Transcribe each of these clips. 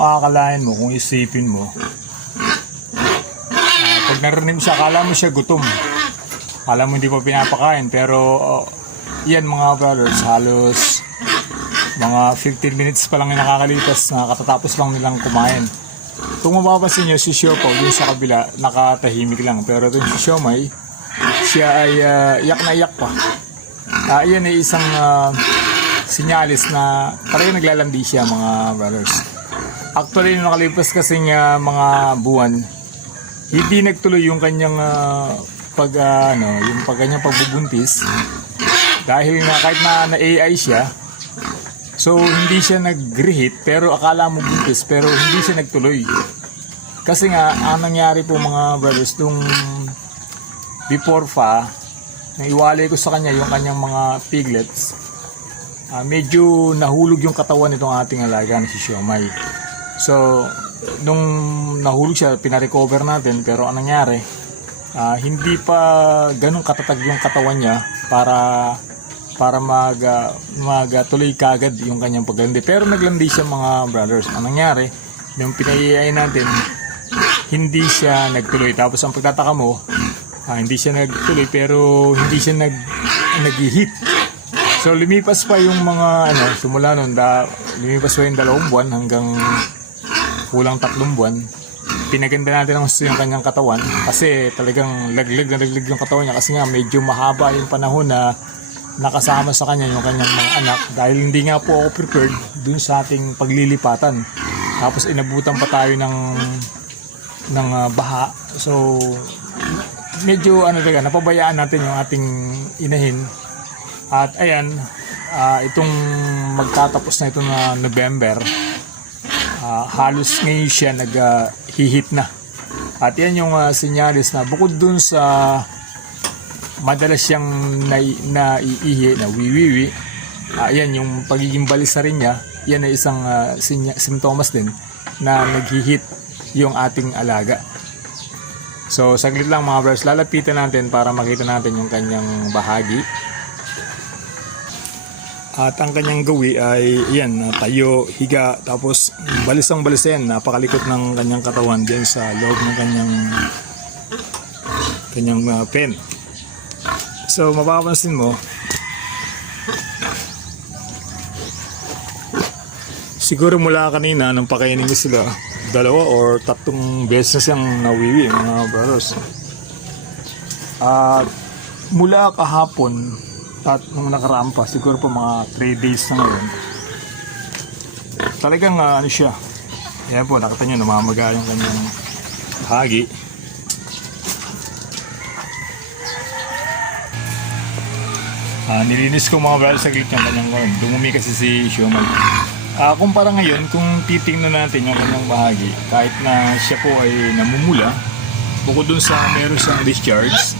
kung aakalain mo, kung isipin mo, pag narinig mo siya, akala mo siya gutom. Akala mo hindi pa pinapakain. Pero yan mga brothers, halos mga 15 minutes pa lang yung nakakalipas na katatapos lang nilang kumain. Kung mapapansin nyo, si Siopaw yung sa kabila, nakatahimik lang. Pero itong si Siomay, siya ay iyak na iyak pa. Yan ay isang sinyalis na talagang naglalandi siya mga brothers. Actually, nung nakalipas kasing mga buwan, hindi nagtuloy yung kanyang yung kanyang pagbubuntis. Dahil nga kahit na AI siya, so hindi siya nag-reheat pero akala mo buntis pero hindi siya nagtuloy. Kasi nga ang nangyari po mga brothers nung before pa nang iwalay ko sa kanya yung kanyang mga piglets, medyo nahulog yung katawan nitong ating alaga na si Siomay. So nung nahulog siya, pinarecover natin pero ang nangyari, hindi pa ganun katatag yung katawan niya para magtuloy kagad yung kanyang paglandi. Pero naglandi siya mga brothers. Ang nangyari, yung pinaiyain natin, hindi siya nagtuloy. Tapos ang pagtataka mo, hindi siya nagtuloy pero hindi siya nag-hit. So lumipas pa yung mga simula nun, lumipas pa yung 2 buwan hanggang kulang 3 buwan. Pinaganda natin ang gusto yung kanyang katawan kasi talagang laglag yung katawan niya kasi nga medyo mahaba yung panahon na nakasama sa kanya yung kanyang mga anak dahil hindi nga po ako prepared dun sa ating paglilipatan. Tapos inabutan pa tayo ng baha. So medyo napabayaan natin yung ating inahin. At ayan, itong magtatapos na ito na November, halos ngayon siya nag-hihit na. At yan yung sinyalis na bukod dun sa madalas siyang naiihi, na wiwiwi, yan yung pagiging balisa rin niya, yan ay isang simptomas din na naghihit yung ating alaga. So saglit lang mga brothers, lalapitan natin para makita natin yung kanyang bahagi. At ang kanyang gawi ay yan, tayo, higa, tapos balisang balis yan, napakalikot ng kanyang katawan diyan sa loob ng kanyang pen. So mapapansin mo, siguro mula kanina nang pakainin ko sila, 2 or 3 beses siyang nawiwi mga brothers. At mula kahapon at nung nakaraan pa, siguro pa mga 3 days na ngayon, talagang siya, yan po, nakita nyo, namamaga yung kanyang bahagi. Nilinis ko mga brothers saglit yung kanyang dumumi kasi si Siomay. Kumpara ngayon, kung titingnan natin yung kanyang bahagi, kahit na siya po ay namumula, bukod dun sa meron siyang discharge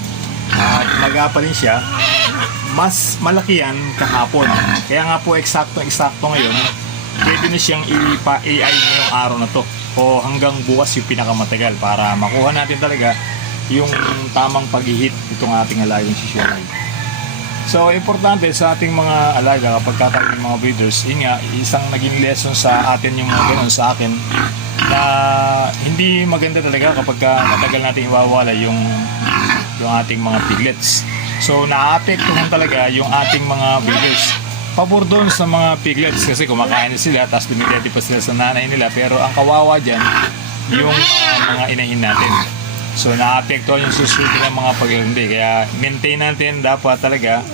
at maga pa rin siya, mas malaki yan kahapon. Kaya nga po eksakto ngayon, pwede na siyang ipa-AI ngayong araw na to o hanggang bukas yung pinakamatagal para makuha natin talaga yung tamang pag-hit itong ating alagang si Siomay. So importante sa ating mga alaga kapag kakalain mga breeders, yun nga, isang naging lesson sa atin yung mga ganun sa akin na hindi maganda talaga kapag matagal natin iwawala yung ating mga piglets. So naaapektuhan talaga yung ating mga breeders. Pabor doon sa mga piglets kasi kumakain sila tapos dumideti pa sila sa nanay nila, pero ang kawawa dyan yung mga inahin natin. So naaapektuhan yung susunod ng mga paglandi, kaya maintain natin dapat talaga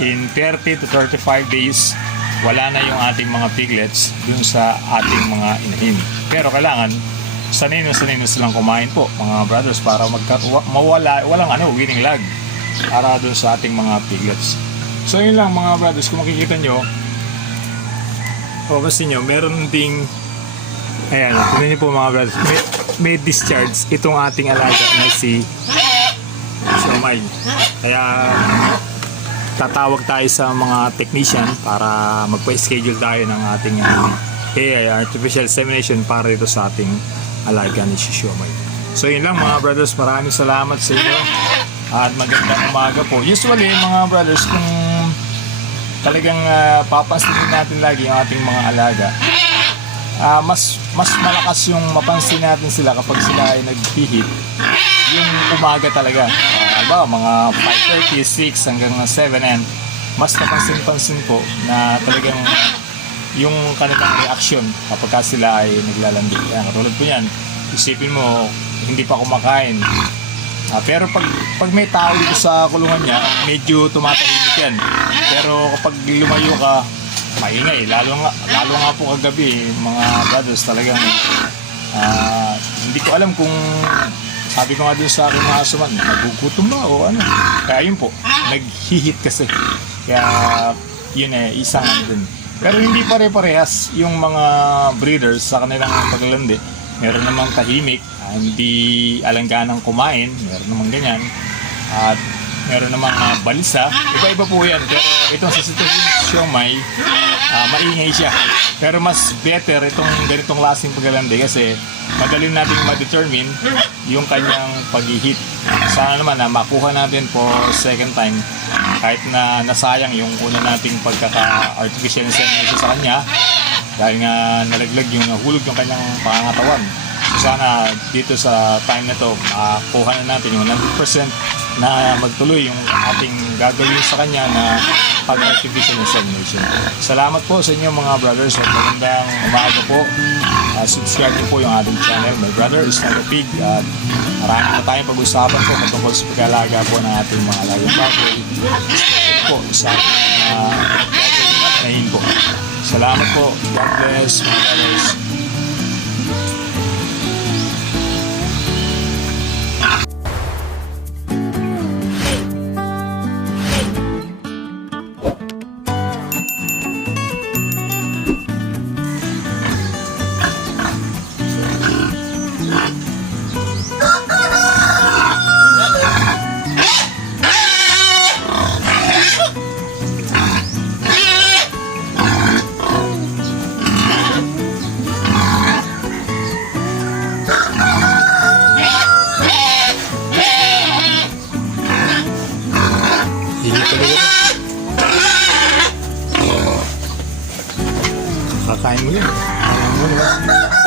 in 30 to 35 days wala na yung ating mga piglets dun sa ating mga inahin. Pero kailangan sanay na silang kumain po mga brothers para walang winning lag para dun sa ating mga piglets. So yun lang mga brothers, kung makikita nyo, kasi nyo, meron ding, ayan, tignan nyo po mga brothers, may discharge itong ating alaga na si Siomay. Kaya tatawag tayo sa mga technician para magpa-schedule tayo ng ating AI, artificial insemination, para dito sa ating alaga ni si Siomay. So yun lang mga brothers, maraming salamat sa inyo at magandang umaga po. Usually mga brothers, kung talagang papansinin natin lagi ang ating mga alaga, mas malakas yung mapansin natin sila kapag sila ay naghihit yung umaga talaga. Mga 5:30, 6 hanggang 7 and mas napansin-pansin po na talagang yung kanilang reaction kapag sila ay naglalandi. Kaya katulad po yan, isipin mo, hindi pa kumakain. Pero pag may tao dito sa kulungan niya, medyo tumatahimik yan. Pero kapag lumayo ka, maingay. Lalo nga po kagabi, mga brothers, talagang hindi ko alam kung, sabi ko nga dun sa aking mga asuman, nagugutom ba o ano. Kaya yun po, naghihit kasi. Kaya yun isang ano din. Pero hindi pare-parehas yung mga breeders sa kanilang paglalandi. Meron namang tahimik, hindi alangganang kumain, meron namang ganyan. At meron namang balisa, iba-iba po yan. Pero itong sa sitwasyon maingay siya. Pero mas better itong ganitong lasing paglalandi kasi madaling natin ma-determine yung kanyang pag-hit. Sana naman na makuha natin for second time kahit na nasayang yung una nating pagkaka-artificial insemination sa kanya dahil nga nalaglag yung nahulog yung kanyang pangangatawan. So sana dito sa time na to makuha na natin yung 100% na magtuloy yung ating gagawin sa kanya na pag-artificial insemination. Salamat po sa inyo mga brothers at magandang umaga po. Subscribe po yung ating channel. My brother is not a pig. At marami na tayong pag-usapan po patungkol sa pag-alaga po ng ating mga alagang baboy. Po sa ating po. Salamat po. God bless mga brothers. Kakain mo yun. Kakain mo yun.